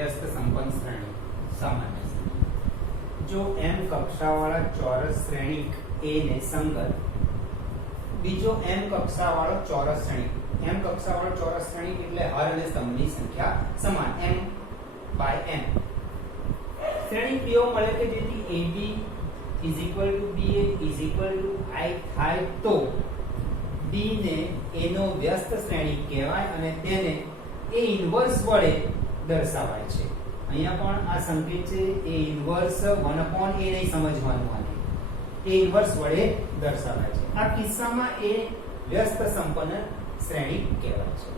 व्यस्त संपन्न श्रेणी सामान्य श्रेणी। जो m कक्षावाળા ચોરસ શ્રેણિક a ને સંગત બીજો m કક્ષાવાળો ચોરસ શ્રેણિક m કક્ષાવાળો ચોરસ શ્રેણિક એટલે હર અને સ્તંભની સંખ્યા સમાન m by n શ્રેણિક એવો મળે કે જેથી ab is equal to ba is equal to I થાય તો b ને a નો વ્યસ્ત શ્રેણિક કહેવાય અને તેને a ઇન્વર્સ વડે દર્શાવાય છે। અહીંયા પણ આ સંકેત છે a ઇન્વર્સ 1/a નહીં સમજવાનું આને a ઇન્વર્સ વડે દર્શાવાય છે। આ કિસ્સામાં a વ્યસ્ત સંપન્ન શ્રેણિક કહેવાય છે।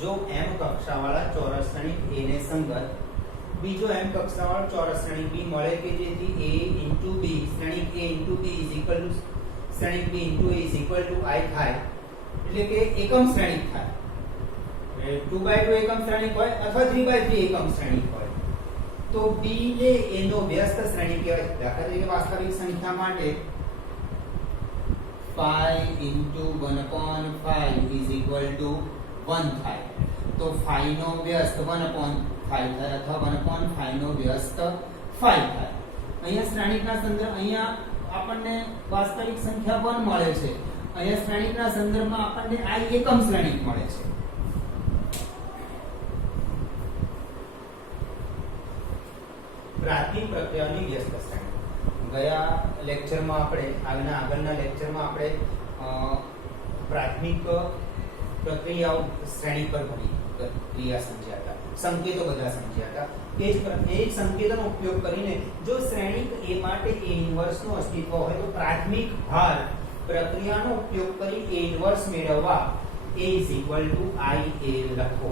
જો m કક્ષાવાળા ચોરસ શ્રેણિક a ને સંગત બીજો m કક્ષાવાળો ચોરસ શ્રેણિક b મળે કે જેથી a b શ્રેણિક a b is equal to શ્રેણિક b a is equal to I થાય એટલે કે એકમ શ્રેણિક થાય। 2/2 એકમ શ્રેણિક હોય અથવા 3/3 એકમ શ્રેણિક હોય તો b ને a નો વ્યસ્ત શ્રેણિક કહેવાય। દાખલા તરીકે વાસ્તવિક સંખ્યા માટે 5 * 1/5 is equal to 1 થાય તો 5 નો વ્યસ્ત 1/5 થાય અથવા 1/5 નો વ્યસ્ત 5 થાય। અહીંયા શ્રેણિકના સંદર્ભ અહીંયા આપણને વાસ્તવિક સંખ્યા 1 મળે છે, અહીંયા શ્રેણિકના સંદર્ભમાં આપણને I એકમ શ્રેણિક મળે છે। પ્રાથમિક પ્રક્રિયાની વ્યસ્ત શ્રેણી ગયા લેક્ચરમાં આપણે આગળના લેક્ચરમાં આપણે પ્રાથમિક પ્રક્રિયાઓ શ્રેણી પર ઘણી ક્રિયા સમજ્યા હતા, સંકેતો બધા સમજ્યા હતા। એ જ સંકેતોનો ઉપયોગ કરીને જો શ્રેણિક a માટે a ઇન્વર્સ નું અસ્તિત્વ હોય તો પ્રાથમિક ભાર પ્રક્રિયાનો ઉપયોગ કરી a ઇન્વર્સ મેળવવા a is equal to I a લખો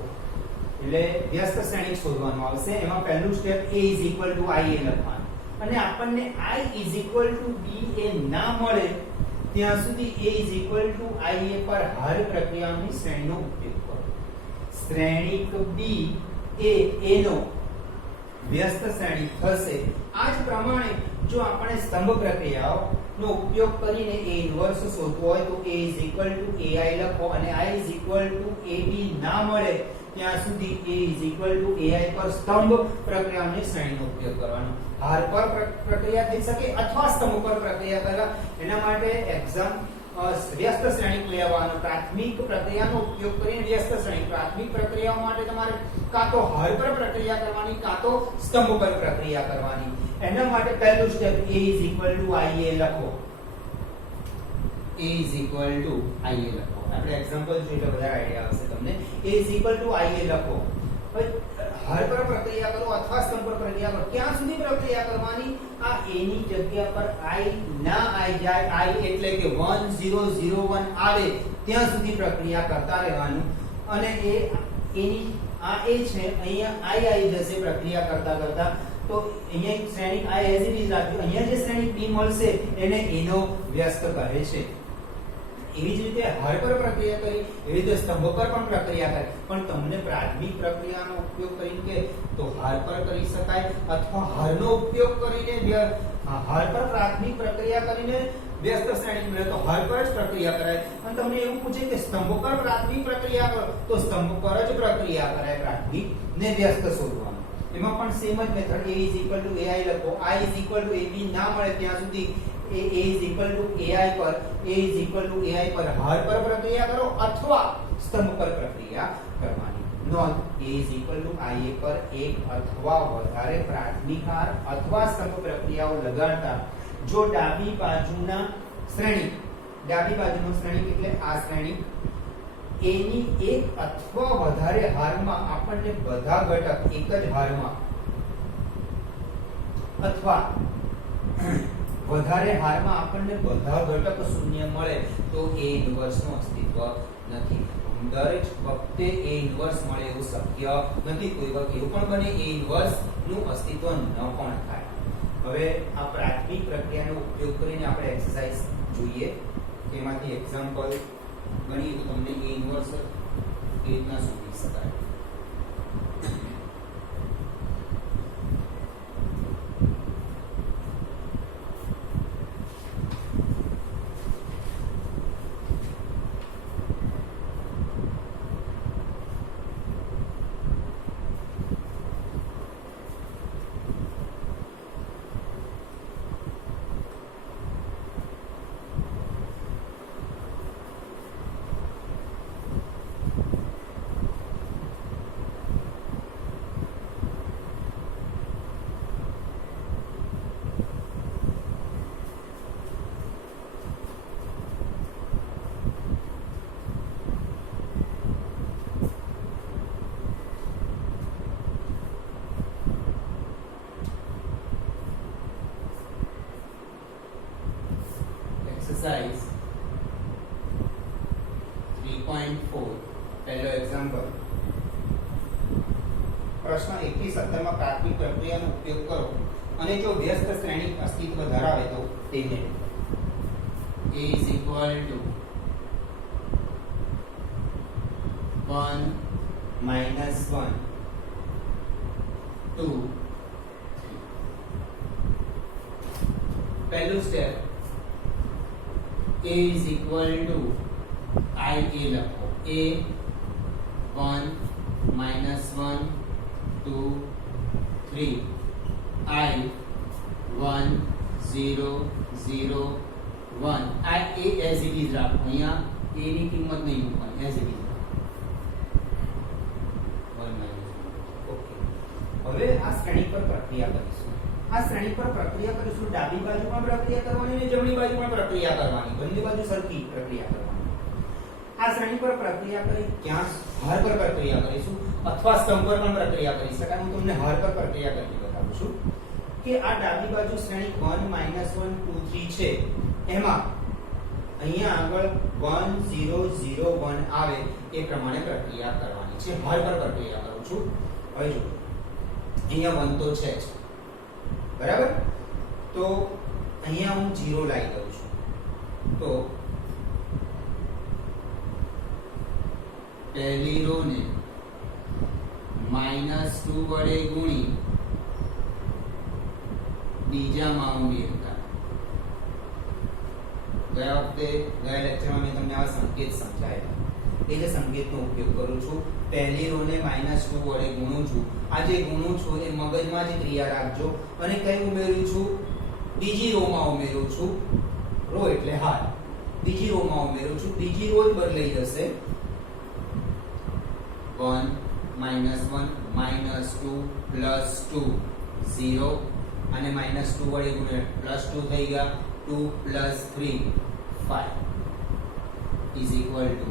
એટલે વ્યસ્ત શ્રેણિક શોધવાનું આવશે। એમાં પહેલું step a is equal to I a લખવાનું અને આપણને I is equal to b a ના મળે ત્યાં સુધી a is equal to I a પર હર પ્રક્રિયાની શ્રેણીનો ઉપયોગ કરો। શ્રેણિક b એ a નો વ્યસ્ત શ્રેણિક થશે। આ જ પ્રમાણે જો આપણે સ્તંભ પ્રક્રિયાઓનો ઉપયોગ કરીને a ઇન્વર્સ શોધવો હોય તો a is equal to ai લખો અને I is equal to ab ના મળે ત્યાં સુધી a is equal to ai પર સ્તંભ પ્રક્રિયાની શ્રેણીનો ઉપયોગ કરવાનો। હાર પર પ્રક્રિયા થઈ શકે અથવા સ્તંભ પર પ્રક્રિયા કરવા એના માટે એક્ઝામ વ્યસ્ત શ્રેણિક લેવાનો। પ્રાથમિક પ્રક્રિયાનો ઉપયોગ કરીને વ્યસ્ત શ્રેણિક પ્રાથમિક પ્રક્રિયાઓ માટે તમારે કાં તો હાર પર પ્રક્રિયા કરવાની કાં તો સ્તંભ પર પ્રક્રિયા કરવાની। એના માટે પહેલું step a is equal to I a લખો, a is equal to I a લખો। આપણે એક્ઝામ્પલ જોઈએ તો વધારે આઈડિયા આવશે તમને। a is equal to I a લખો, હર પર પ્રક્રિયા કરો અથવા સ્તંભ પર પ્રક્રિયા કરો। ક્યાં સુધી પ્રક્રિયા કરવાની? આ a ની જગ્યા પર I ના આવી જાય, I એટલે કે 1001 આવે ત્યાં સુધી પ્રક્રિયા કરતા રહેવાનું અને એ એની આ a છે અહીંયા I આવી જશે પ્રક્રિયા કરતા કરતા તો અહીંયા શ્રેણિક I as it is રાખ્યું। અહીંયા જે શ્રેણિક b મળશે એને a નો વ્યસ્ત કહે છે। એવી જ રીતે હર પર પ્રક્રિયા કરી એવી રીતે સ્તંભ પર પણ પ્રક્રિયા કરે પણ તમને પ્રાથમિક પ્રક્રિયાનો ઉપયોગ કરીને કે તો હર પર કરી શકાય અથવા હરનો ઉપયોગ કરીને હર પર પ્રાથમિક પ્રક્રિયા કરીને વ્યસ્ત શ્રેણિક મળે તો હર પર જ પ્રક્રિયા કરાય। અને તમને એવું પૂછે કે સ્તંભ પર પ્રાથમિક પ્રક્રિયા કરો તો સ્તંભ પર જ પ્રક્રિયા કરાય પ્રાથમિક ને વ્યસ્ત શોધવાનું। એમાં પણ સેમ જ method a is equal to ai લખો, I is equal to ab ના મળે ત્યાં સુધી a is equal to ai પર હર પર પ્રક્રિયા કરો અથવા સ્તંભ પર પ્રક્રિયા કરવાની। નોંધ a is equal to I a પર એક અથવા વધારે પ્રાથમિક હાર અથવા સ્તંભ પ્રક્રિયાઓ લગાડતા જો ડાબી બાજુનો શ્રેણિક એટલે આ શ્રેણિક a ની એક અથવા વધારે હારમાં આપણને બધા ઘટક એક જ હારમાં અથવા વધારે હારમાં આપણને બધા ઘટક શૂન્ય મળે તો a ઇન્વર્સ નું અસ્તિત્વ નથી। દરેક વખતે a ઇન્વર્સ મળે એવું શક્ય નથી। કોઈ વખત એવું પણ બને a ઇન્વર્સ નું અસ્તિત્વ ન પણ થાય। હવે આ પ્રાથમિક પ્રક્રિયાનો ઉપયોગ કરીને આપણે એક્સરસાઇઝ જોઈએ તેમાંથી એક્ઝામ્પલ ગણીએ તો તમને a ઇન્વર્સ કેવી રીતના શોધી શકાય। 4 પહેલો એક્ઝામ્પલ પ્રશ્ન 21 માં પ્રાથમિક પ્રક્રિયાનો ઉપયોગ કરો અને જો વ્યસ્ત શ્રેણી અસ્તિત્વ ધરાવે તો તેને a is equal to 1 minus 1 2 પહેલું step a is equal to I a લખો a 1 minus 1 2 3 I 1 0 0 1 આ a as it is રાખો અહીંયા a ની કિંમત નહીં મૂકવાની as it is 1 minus 1 okay હવે આ શ્રેણી પર પ્રક્રિયા કરીશું આ શ્રેણી પર પ્રક્રિયા કરીશું ડાબી બાજુ પણ પ્રક્રિયા કરવાની અને જમણી બાજુ પણ પ્રક્રિયા કરવાની બંને બાજુ સરખી પ્રક્રિયા કરવાની આ શ્રેણી પર પ્રક્રિયા કરી ક્યાં હર પર પ્રક્રિયા કરીશું અથવા સ્તંભ પર પણ પ્રક્રિયા કરી શકાય હું તમને હર પર પ્રક્રિયા કરી બતાવું છું કે આ ડાબી બાજુ શ્રેણી 1 1 2 3 છે એમાં અહીંયા આગળ 1 0 0 1 આવે એ પ્રમાણે પ્રક્રિયા કરવાની છે હર પર પ્રક્રિયા કરું છું હવે જો અહીંયા 1 તો છે જ બરાબર તો અહીંયા હું 0 લાવી દઉં છું તો પહેલી રો ને -2 વડે ગુણી બીજામાં ઉમેરતા ગયા લેક્ચરમાં મેં તમને આવા સંકેત સમજાવ્યા એ જે સંકેતનો ઉપયોગ કરું છું પહેલી રો ને -2 વડે ગુણું છું આ જે ગુણું છું એ મગજમાં જ ક્રિયા રાખજો અને કઈ ઉમેરું છું બીજી રોમાં ઉમેરું છું રો એટલે હાર બીજી રોમાં ઉમેરું છું બીજી રો જ બદલાઈ જશે 1 -1 -2 +2 0 અને -2 વડે ગુણ્યા +2 થઈ ગયા 2 + 3 5 is equal to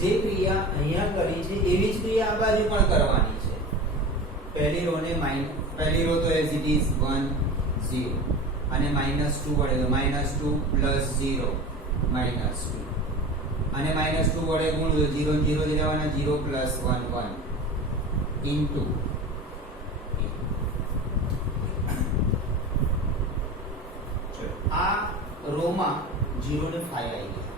જે ક્રિયા અહીંયા કરી છે એવી જ ક્રિયા આ બાજુ પણ કરવાની છે પહેલી રો ને પહેલી રો તો as it is 1 0 અને -2 વડે -2 + 0 -2 અને -2 વડે ગુણો 0 0 લેવાના 0 + 1 1 into આ રોમાં 0 ને 5 આવી ગયા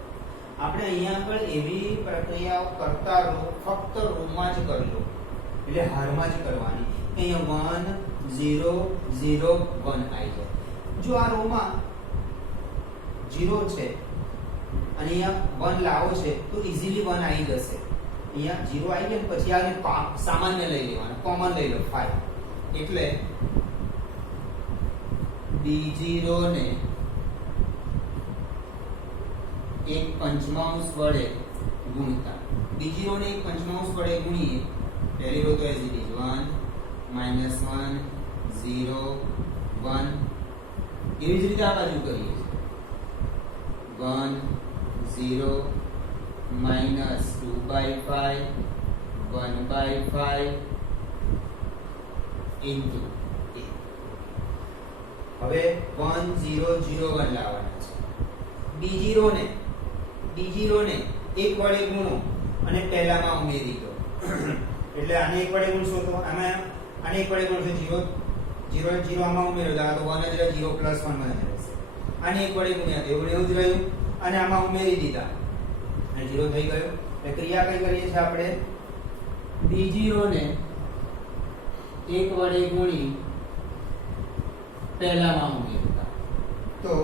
આપણે અહીંયા આગળ એવી પ્રક્રિયાઓ કરતા રહો ફક્ત રોમાં જ કરજો એટલે હારમાં જ કરવાની અહીંયા 1 0 0 1 આવી જાય જો આ રોમાં 0 છે અને અહીંયા 1 લાવો છે તો ઈઝીલી 1 આવી જશે અહીંયા 0 આવી ગયા પછી આને સામાન્ય લઈ લેવાનું કોમન લઈ લો 5 એટલે બીજી રો ને એક પંચમાંશ વડે ગુણતા બીજી રો ને એક પંચમાંશ વડે ગુણીએ પહેલી રો તો as it is 1 -1 0 1 એવી જ રીતે આ બાજુ કરીએ 1 0 -2/5 1/5 into હવે 1 0 0 1 લાવવાના છે બીજી રો ને એક વડે ગુણો અને પહેલામાં ઉમેરી દો એટલે આને એક વડે ગુણશો તો આમાં આને એક વડે ગુણશો 0 0 0 આમાં ઉમેરો તો 1 જ રહે 0 + 1 માં રહેશે આને એક વડે ગુણ્યા તો એવું જ રહ્યું અને આમાં ઉમેરી દીધા અને 0 થઈ ગયો એટલે ક્રિયા કઈ કરીએ છીએ આપણે બીજી રો ને એક વડે ગુણી પહેલામાં ઉમેરતા તો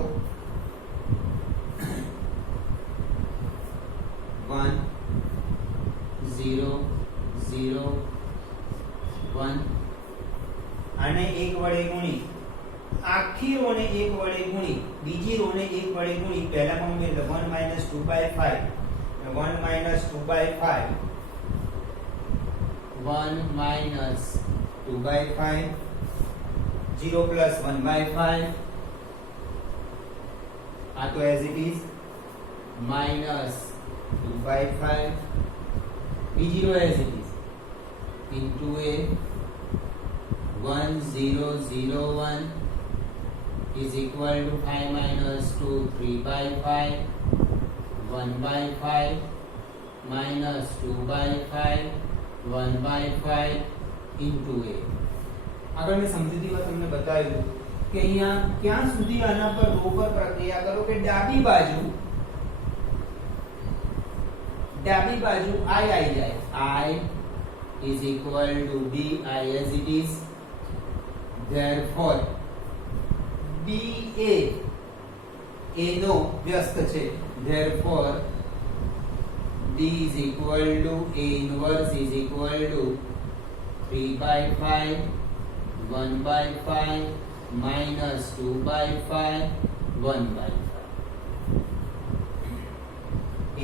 1 0 0 1 આને એક વડે ગુણી આખી રો ને એક વડે ગુણી બીજી રો ને એક વડે ગુણી પહેલામાં ઉમેરી 1 - 2/5 1 - 2/5 1 - 2/5 0 + 1/5 આ તો as it is -2/5 બીજી row as it is into a 1 0 0 1 is equal to 5 - 2 3/5 1/5 minus 2 by 5 1 by 5 into a. આગળ મેં સમજૂતીમાં તમને બતાવ્યું કે અહીંયા ક્યાં સુધી આના પર રો પર પ્રક્રિયા કરો કે ડાબી બાજુ I આવી જાય. I is equal to bi as it is. Therefore ba a નો વ્યસ્ત છે. Therefore b is equal to a inverse is equal to 3 by 5 1 by 5 minus 2 by 5 1 by 5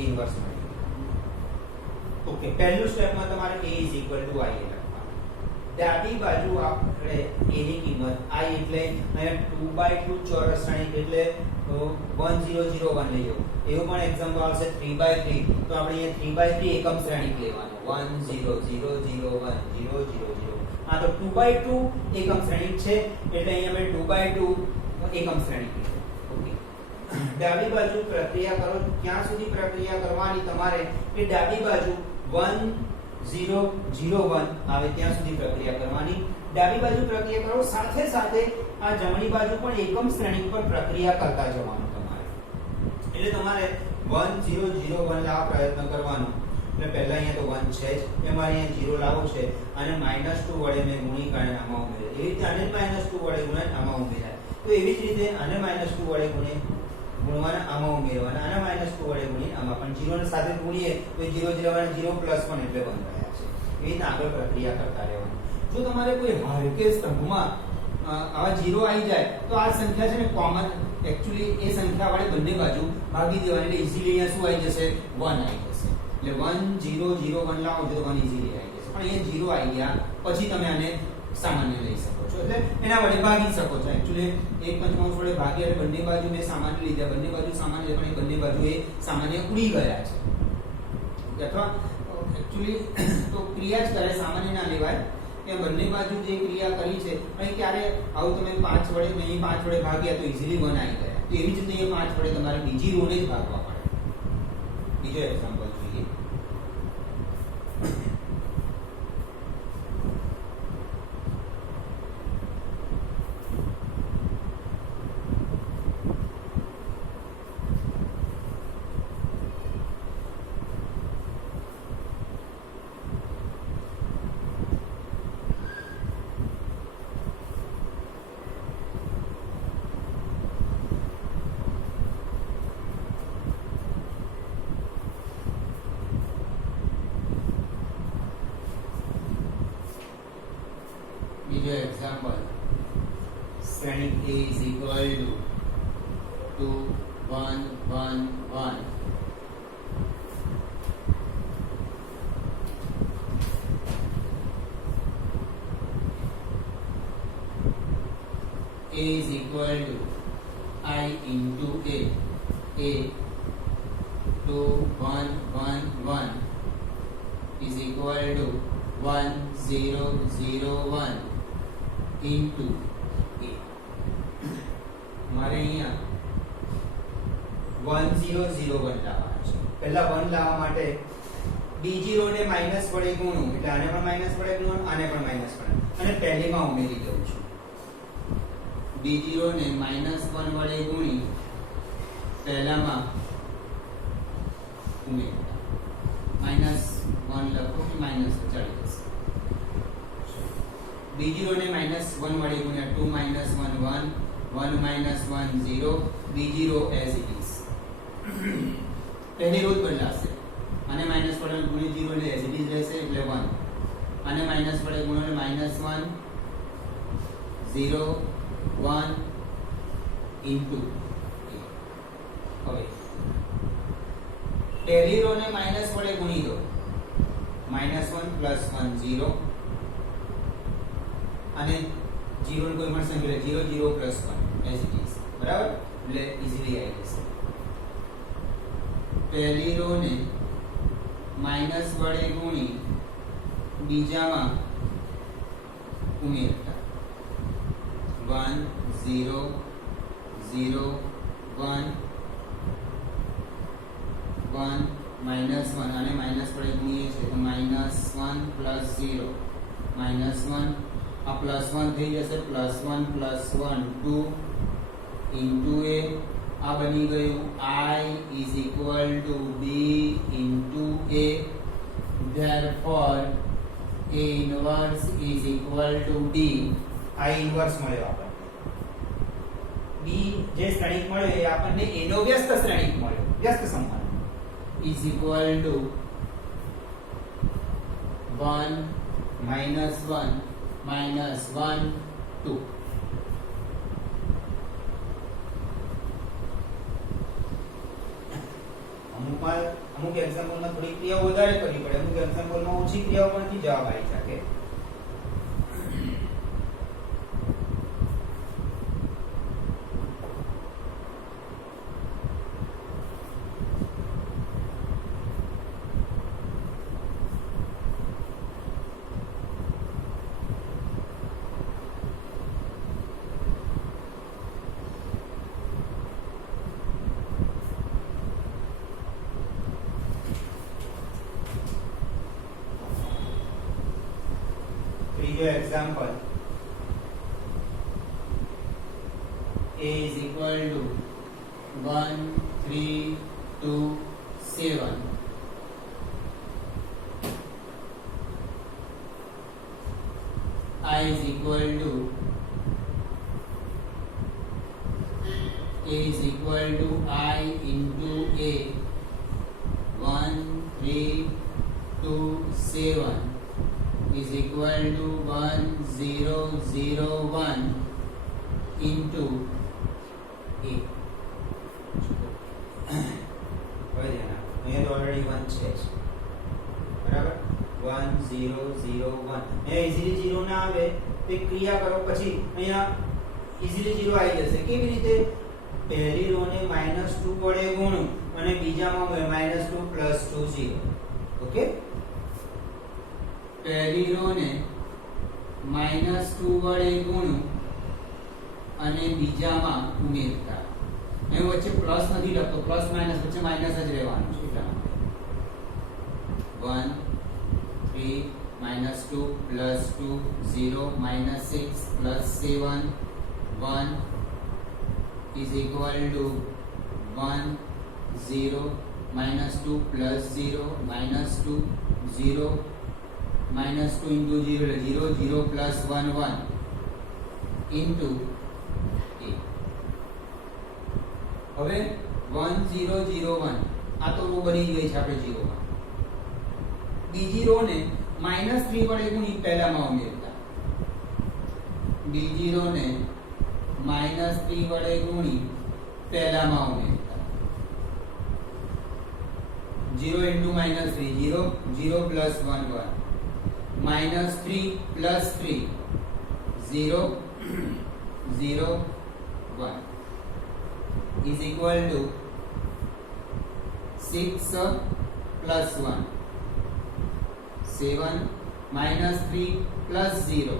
inverse. Okay, પહેલું સ્ટેપમાં તમારે a is equal to i લખવાનું. ડાબી બાજુ આપણે a ની કિંમત i એટલે અહીંયા 2/2 ચોરસ શ્રેણી એટલે 1001 લઈએ. એવું પણ એક્ઝામ્પલ આવશે 3/3 તો આપણે અહીંયા 3/3 એકમ શ્રેણી લેવાનું 10001000 આ તો 2/2 એકમ શ્રેણી છે એટલે અહીંયા આપણે 2/2 એકમ શ્રેણી લઈએ. ઓકે, ડાબી બાજુ પ્રક્રિયા કરો. ક્યાં સુધી પ્રક્રિયા કરવાની તમારે કે ડાબી બાજુ 1001 આવે ત્યાં સુધી પ્રક્રિયા કરવાની. ડાબી બાજુ પ્રક્રિયા કરો સાથે સાથે આ જમણી બાજુ પણ એકમ શ્રેણી પર પ્રક્રિયા કરતા જવાનું તમારે. એટલે તમારે 1001 લાવવા પ્રયત્ન કરવાનો. એટલે પહેલા અહીંયા તો 1 છે જ, એ મારે અહીંયા 0 લાવવું છે અને -2 વડે મેં ગુણી કાઢીને આમાં ઉમેર્યા. એવી રીતે આને -2 વડે ગુણીને આમાં ઉમેર્યા. તો એવી જ રીતે આને -2 વડે ગુણવાના આમાં ઉમેરવાના. આને -2 વડે ગુણી આમાં પણ 0 ને સાથે ગુણીએ તો 0 0 અને 0 પ્લસ 1 એટલે 1 રહ્યા છે. એ રીતે આગળ પ્રક્રિયા કરતા રહેવાનું. જો તમારે કોઈ હારકે સ્તંભમાં આવા 0 આવી જાય તો આ સંખ્યા છે ને કોમન એક્ચ્યુઅલી એ સંખ્યા વડે બંને બાજુ ભાગી દેવાની એટલે ઈઝીલી અહીંયા શું આવી જશે 1 આવી જશે. એટલે 1001 લાવો તો 1 ઈઝીલી આવી જશે. પણ અહીંયા 0 આવી ગયા પછી તમે આને સામાન્ય લઈ શકો છો એટલે એના વડે ભાગી શકો છો. એક્ચ્યુઅલી એક પંચમાંશ વડે ભાગી એટલે બંને બાજુ મેં સામાન્ય લીધા. બંને બાજુ સામાન્ય પણ એ બંને બાજુ એ સામાન્ય ઉડી ગયા છે. અથવા એક્ચ્યુઅલી તો ક્રિયા જ કરે, સામાન્ય ના લેવાય. કે બંને બાજુ જે ક્રિયા કરી છે અહીં ક્યારે આવું તમે 5 વડે નહીં 5 વડે ભાગ્યા તો ઈઝીલી 1 આવી ગયા. તો એવી જ રીતે એ 5 વડે તમારે બીજી રોને જ ભાગવા પડે. બીજો એક્ઝામ્પલ જોઈએ. Example, strength A is equal to 2 1 1 1. A is equal to I into A. A 2 1 1 1 is equal to 1 0 0 1 into a. મારે અહીંયા 1001 લાવવાનું છે. પહેલા 1 લાવવા માટે b0 ને માઈનસ વડે ગુણું એટલે આને પણ માઈનસ વડે ગુણું આને પણ માઈનસ વડે અને પહેલીમાં ઉમેરી દઉં છું. b0 ને -1 વડે ગુણી પહેલામાં ઉમેરતા -1 લખો કે માઈનસ ચાલી જશે. b0 ને -1 વડે ગુણ્યા 2 - 1 1 1 - 1 0 b0 as it is. પહેલી રોજ બદલાશે. આને માઈનસ વડે ગુણી 0 એટલે as it is રહેશે એટલે 1. આને માઈનસ વડે ગુણો એટલે -1 0 1 into a. હવે પહેલી રો ને માઈનસ વડે ગુણી દો. -1 + 1 0 અને 0 ની કોઈ પણ સંખ્યા 0 0 + 1 as it is. બરાબર? એટલે ઈઝીલી આવી જશે. પહેલી રો ને માઈનસ વડે ગુણી બીજામાં ઉમેરતા 1 0 0 1 1 -1 અને માઈનસ વડે ગુણીએ છે તો -1 + 0 -1 આ +1 થઈ જશે +1 + 1 2 into a આ બની ગયું I = b into a therefore a inverse = d આ ઇન્વર્સ મળ્યો આપણને b જે શ્રેણિક મળ્યો એ આપણને a નો વ્યસ્ત શ્રેણિક મળ્યો વ્યસ્ત સંબંધ is equal to 1 -1 -1 2 અમુક એક્ઝામ્પલમાં થોડી ક્રિયાઓ વધારે કરવી પડે અમુક એક્ઝામ્પલમાં ઓછી ક્રિયાઓ પરથી જવાબ આવી શકે ત્રીજો example a is equal to 1 3 2 7 I is equal to a is equal to I into a 1 3 2 7 is equal to 1 0 0 1 into a હવે ધ્યાન આપો અહીંયા તો ઓલરેડી 1 છે જ બરાબર 1 0 0 1 અહીંયા ઇઝીલી 0 ના આવે તો એક ક્રિયા કરો પછી અહીંયા ઇઝીલી 0 આવી જશે કેવી રીતે પહેલી રો ને -2 વડે ગુણો અને બીજામાં -2 + 2 0 ઓકે પહેલી રો ને -2 વડે ગુણું અને બીજામાં ઉમેરતા એ વચ્ચે પ્લસ નથી લખતો પ્લસ માઈનસ વચ્ચે માઈનસ જ રહેવાનું છે એટલા માટે 1 3 -2 + 2 0 -6 + 7 1 is equal to 1 0 -2 + 0 -2 0 -2 into 0 0 0 + 1 1 into a હવે 1 0 0 1 આ તો રો બની ગઈ છે આપણે 0 માં બીજી રો ને -3 વડે ગુણી પહેલામાં ઉમેરતા બીજી રો ને -3 વડે ગુણી પહેલામાં ઉમેરતા 0 into -3 0 0 + 1 1 -3 + 3 0 0 1 is equal to 6 + 1 7 -3 + 0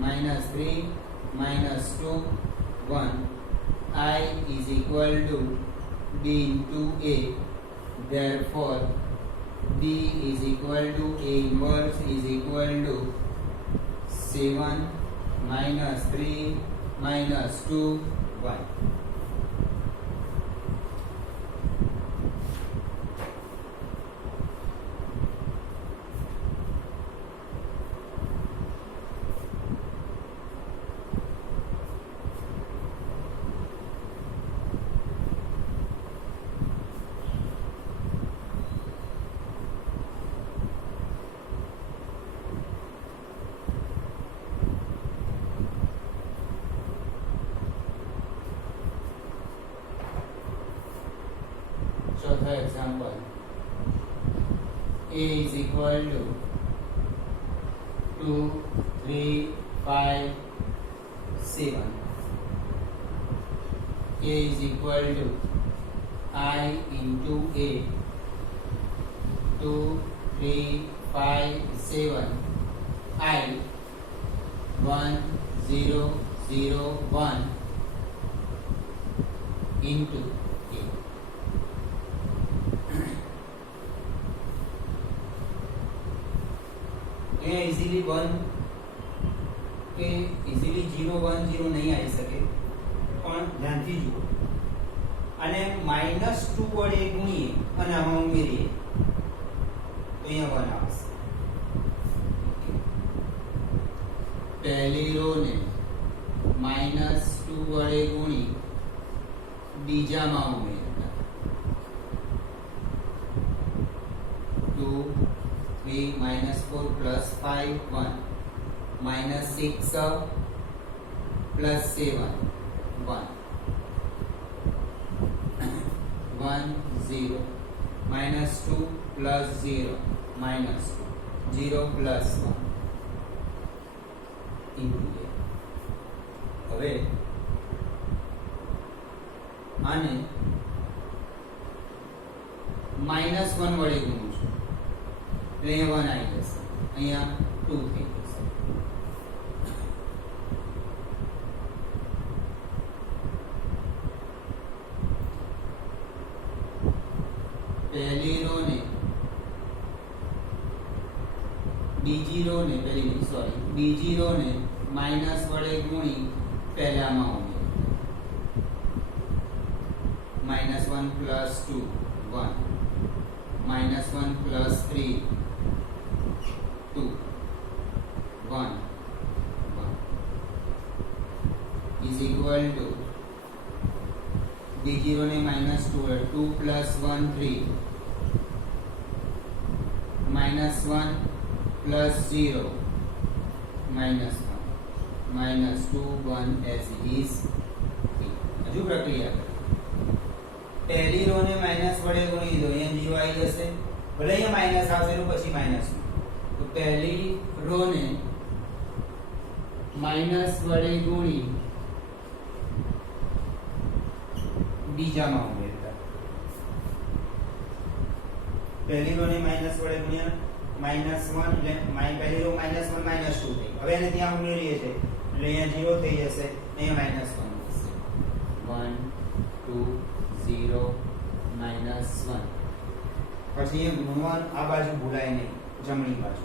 -3 -2 1 I is equal to b into a therefore b is equal to a inverse is equal to 7 -3 -2 1 ચોથા example a is equal to 2 3 5 7 a is equal to I into a 2 3 5 7 I 1 0 0 1 into a અહીંયા easily 1 કે easily 0 1 0 નહીં આવી શકે, પણ ધ્યાનથી જુઓ. અને -2 વડે ગુણીએ અને આમાં ઉમેરીએ તો અહીંયા 1 આવશે. પહેલી રો ને -2 વડે ગુણી બીજામાં ઉમેરતા 2 3 -4 +5 1 -6 +7 1 1 0 -2 +0 -2 0 +1 into a. હવે આને -1 વડે ગુણું છું એટલે અહીંયા 1 આવી જશે, અહીંયા 2 થઈ જશે. પહેલી રો ને બીજી રો ને બીજી રો ને માઈનસ વડે ગુણી પહેલામાં ઉમેરો. -1 + 2 1 -1 + 3 2 1 1 is equal to બીજી રો ને -2 વડે 2 + 1 3 -1 + 0 -1 -2 1 as it is. હજુ પ્રક્રિયા કરો. પહેલી રો ને માઈનસ વડે ગુણી દો, અહીંયા 0 આવી જશે, ભલે અહીંયા માઈનસ આવશે એનું પછી માઈનસ. તો પહેલી રો ને માઈનસ વડે ગુણી બીજામાં ઉમેરતા. પહેલી રો ને માઈનસ વડે ગુણ્યા -1 એટલે પહેલી રો -1 -2 થઈ. હવે એને ત્યાં ઉમેરીએ છે એટલે અહીંયા 0 થઈ જશે, અહીંયા -1 થશે. 1 2 0 -1. પછી એ ગુણવાનું આ બાજુ ભૂલાય નહીં, જમણી બાજુ.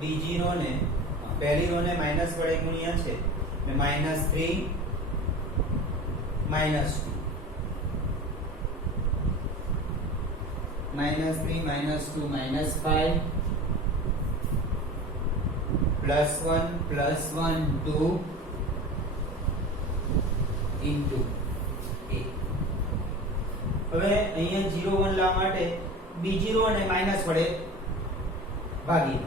બીજી રો ને પહેલી રો ને માઈનસ વડે ગુણ્યા છે એટલે -3 -2 -3 -2 -5 +1 +1 2 into a. હવે અહીંયા 0 1 લાવવા માટે બીજી રો અને માઈનસ વડે ભાગી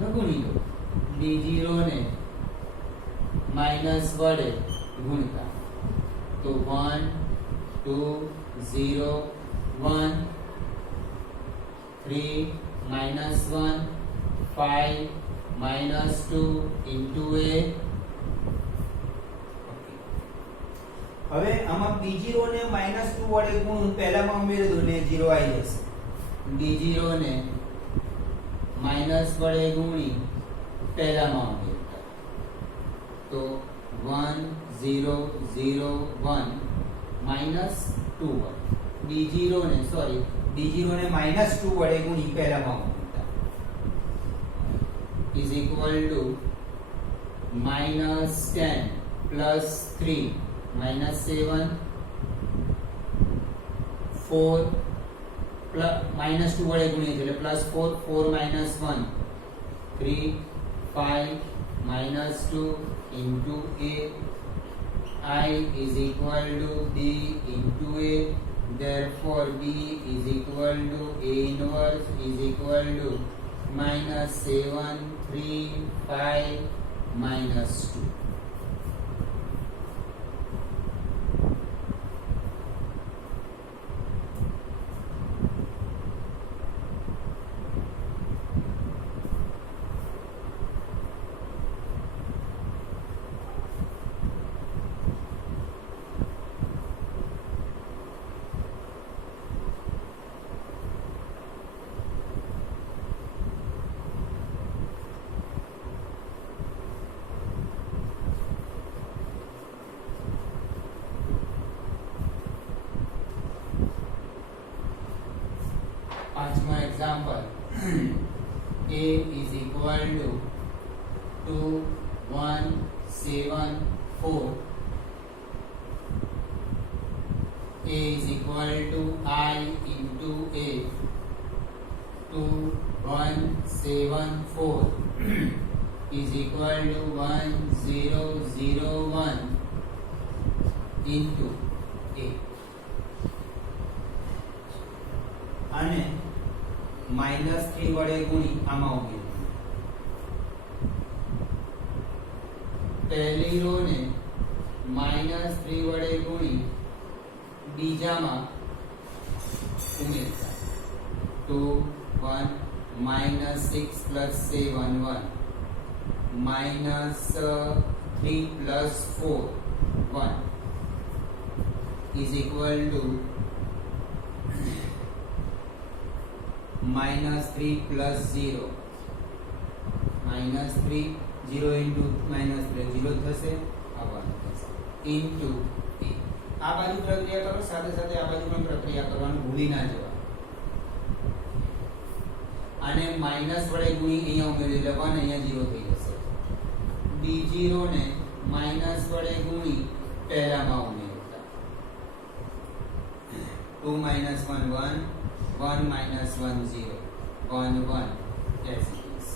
દો, ગુણી દો. બીજી રો ને માઈનસ વડે ગુણતા તો 1 2 0 1 3 -1 5 -2 into a. હવે આમાં બીજી રો ને -2 વડે ગુણ પહેલામાં ઉમેરી દો ને 0 આવી જશે. બીજી રો ને માઈનસ વડે ગુણી પહેલામાં ઉમેરતા તો 1 0 0 1 -2 વડે બીજી રો ને -2 વડે ગુણી પહેલામાં ઉમેરતા is equal to -10 + 3 -7 4 -2 વડે ગુણીએ એટલે +4 4 -1 3 5 -2 into a. I is equal to b into a. Therefore b is equal to a inverse is equal to -7 3 5 -2. પાંચમો example a is equal to 2 1 7 4 a is equal to I into a 2 1 7 4 is equal to 1 0 0 1 into a અને -3 વડે ગુણી આમાં ઉમેરીએ. પહેલી row ને -3 વડે ગુણી બીજામાં ઉમેરતા 2 1 -6 + 7 1 -3 + 4 1 is equal to -3 + 0 -3 0 into -3 0 થશે આ 1 થશે into a. આ બાજુ પ્રક્રિયા કરો, સાથે સાથે આ બાજુ પણ પ્રક્રિયા કરવાનું ભૂલી ના જવા. આને માઈનસ વડે ગુણી અહીંયા ઉમેરી એટલે 1 અહીંયા 0 થઈ જશે. બીજી રો ને માઈનસ વડે ગુણી પહેલામાં ઉમેરતા 2 - 1 1 1 - 1 0 1 1 as it is.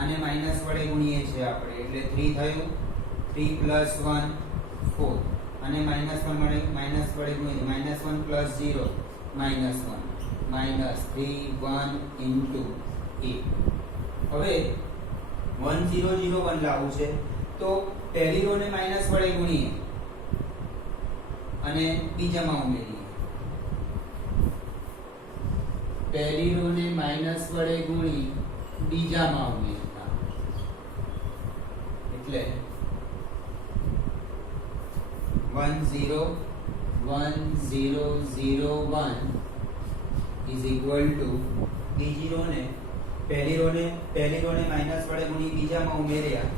અને માઈનસ વડે ગુણીએ છે આપણે એટલે 3 થયું 3 + 1 4 અને -1 વડે ગુણીએ -1 + 0 -1 -3 1 into a. હવે 1 0 0 1 લાવવું છે તો પહેલી રો ને માઈનસ વડે ગુણીએ અને બીજામાં ઉમેરીએ. પહેલી રો ને માઈનસ વડે ગુણી બીજામાં ઉમેરતા એટલે 1 0 1 0 0 1 is equal to બીજી રો ને પહેલી રો ને માઈનસ વડે ગુણી બીજામાં ઉમેર્યા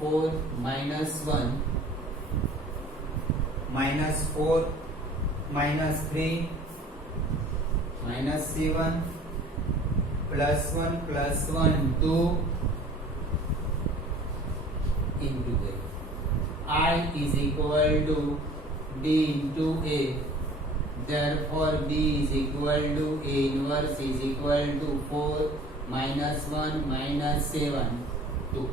4 - 1 -4 -3 -7 +1 +1 2 into a. I is equal to b into a. Therefore b is equal to a inverse is equal to 4 - 1 - 7 2.